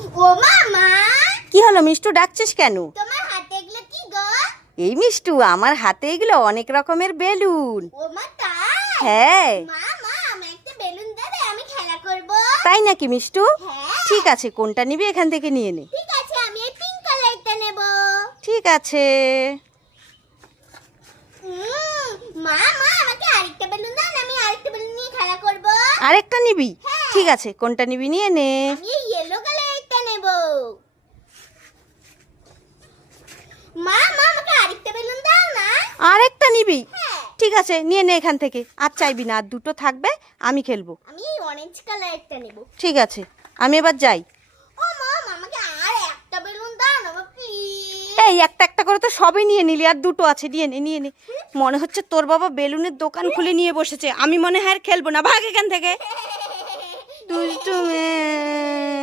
ও মামা! কি হলো মিষ্টু ডাকছিস কেন? তোমার হাতে এগুলো কি গো? এই মিষ্টু আমার হাতে এগুলো অনেক রকমের বেলুন। ও মা তাই? হ্যাঁ। মামা আমি একটা বেলুন দেবে আমি খেলা করব। তাই নাকি মিষ্টু? হ্যাঁ। ঠিক আছে কোনটা নিবি এখান থেকে নিয়ে নে। ঠিক আছে আমি এই পিঙ্ক কালারটা নেব। ঠিক আছে। উম, মা মা আমাকে আরেকটা বেলুন দাও আমি আরেকটা বেলুন নিয়ে খেলা করব। আরেকটা নিবি? হ্যাঁ। ঠিক আছে কোনটা নিবি নিয়ে নে। আমি ইয়েলো কালারটা নেব মা মা আমাকে আরেকটা বেলুন দাও না আরেকটা নিবি। হ্যাঁ। ঠিক আছে নিয়ে নে এখান থেকে। আর চাইবি না আর দুটো থাকবে আমি খেলব। আমি অরেঞ্জ কালারটা নেব। ঠিক আছে আমি এবার যাই। ও মা আমাকে আর একটা বেলুন দাও না প্লিজ এই একটা একটা করে তো সবই নিয়ে নিলি আর দুটো আছে নিয়ে নে নিয়ে নে। মনে হচ্ছে তোর বাবা বেলুনের দোকান খুলে নিয়ে বসেছে। আমি মনে হয় আর খেলব না ভাগ এখান থেকে। দুষ্টু